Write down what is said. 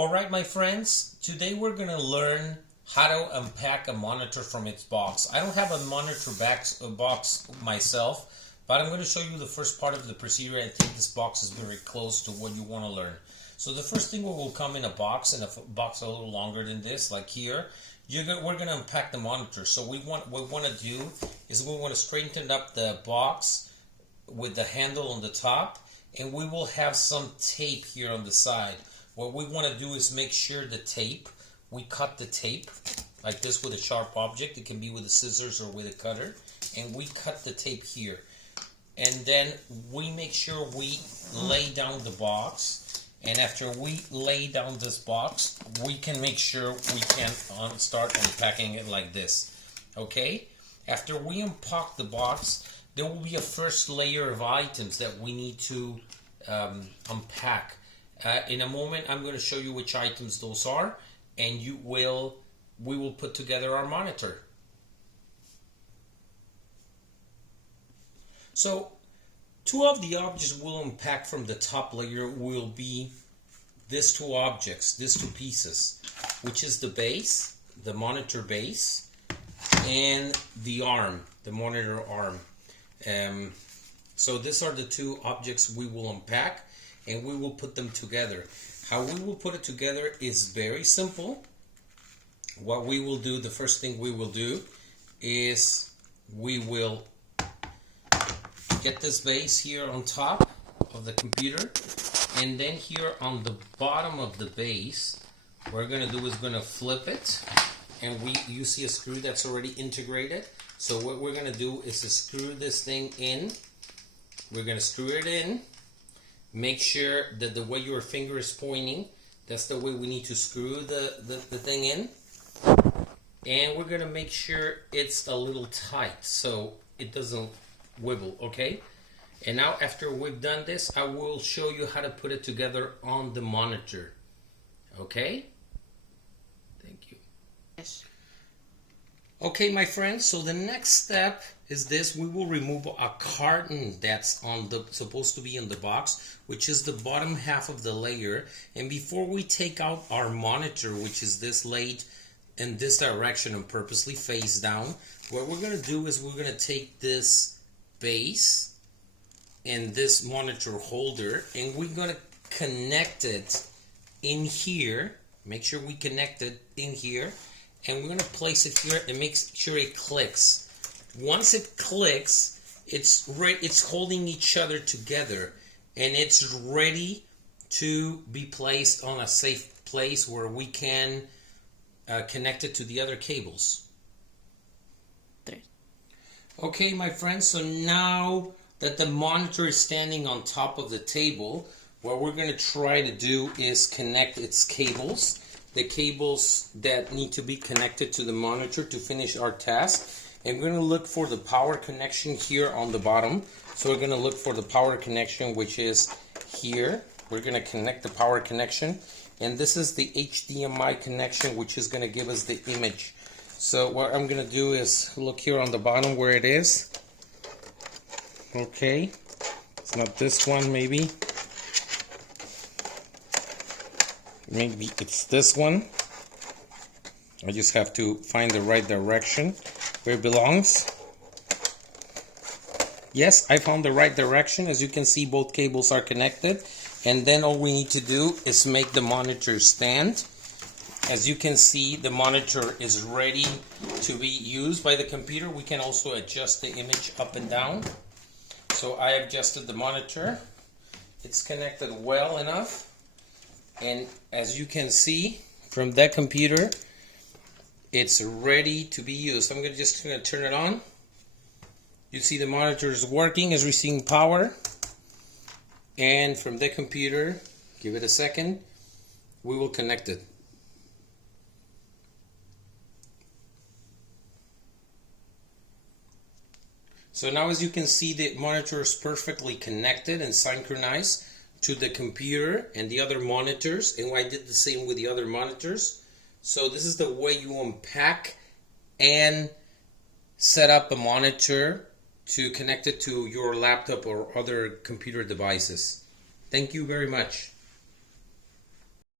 Alright my friends, today we're going to learn how to unpack a monitor from its box. I don't have a monitor box myself, but I'm going to show you the first part of the procedure. I think this box is very close to what you want to learn. So the first thing will come in a box, and a box a little longer than this, like here. We're going to unpack the monitor. So what we want to do is we want to straighten up the box with the handle on the top, and we will have some tape here on the side. What we want to do is make sure the tape, we cut the tape like this with a sharp object. It can be with a scissors or with a cutter, and we cut the tape here. And then we make sure we lay down the box, and after we lay down this box, we can make sure we can start unpacking it like this. Okay? After we unpack the box, there will be a first layer of items that we need to unpack. In a moment, I'm going to show you which items those are, and we will put together our monitor. So, two of the objects we'll unpack from the top layer will be these two objects, these two pieces, which is the base, the monitor base, and the arm, the monitor arm. So these are the two objects we will unpack, and we will put them together. How we will put it together is very simple. What we will do, the first thing we will do is we will get this base here on top of the computer, and then here on the bottom of the base, what we're going to do is going to flip it, and you see a screw that's already integrated. So what we're going to do is to screw this thing in. We're going to screw it in. Make sure that the way your finger is pointing, that's the way we need to screw the thing in. And we're going to make sure it's a little tight so it doesn't wibble, okay? And now after we've done this, I will show you how to put it together on the monitor. Okay? Thank you. Yes. Okay, my friends, so the next step is this. We will remove a carton that's supposed to be in the box, which is the bottom half of the layer. And before we take out our monitor, which is this laid in this direction and purposely face down, what we're going to do is we're going to take this base and this monitor holder, and we're going to connect it in here. Make sure we connect it in here. And we're going to place it here and make sure it clicks. Once it clicks, it's holding each other together, and it's ready to be placed on a safe place where we can connect it to the other cables. Okay, my friends, so now that the monitor is standing on top of the table, what we're going to try to do is connect its cables. The cables that need to be connected to the monitor to finish our task. And we're going to look for the power connection here on the bottom. So we're going to look for the power connection, which is here. We're going to connect the power connection. And this is the HDMI connection, which is going to give us the image. So what I'm going to do is look here on the bottom where it is. Okay. It's not this one, maybe. Maybe it's this one. I just have to find the right direction where it belongs. Yes, I found the right direction. As you can see, both cables are connected. And then all we need to do is make the monitor stand. As you can see, the monitor is ready to be used by the computer. We can also adjust the image up and down. So I adjusted the monitor. It's connected well enough. And as you can see from that computer, it's ready to be used. I'm just going to turn it on. You see the monitor is working, is receiving power. And from the computer, give it a second, we will connect it. So now as you can see, the monitor is perfectly connected and synchronized to the computer and the other monitors, and I did the same with the other monitors. So this is the way you unpack and set up a monitor to connect it to your laptop or other computer devices. Thank you very much.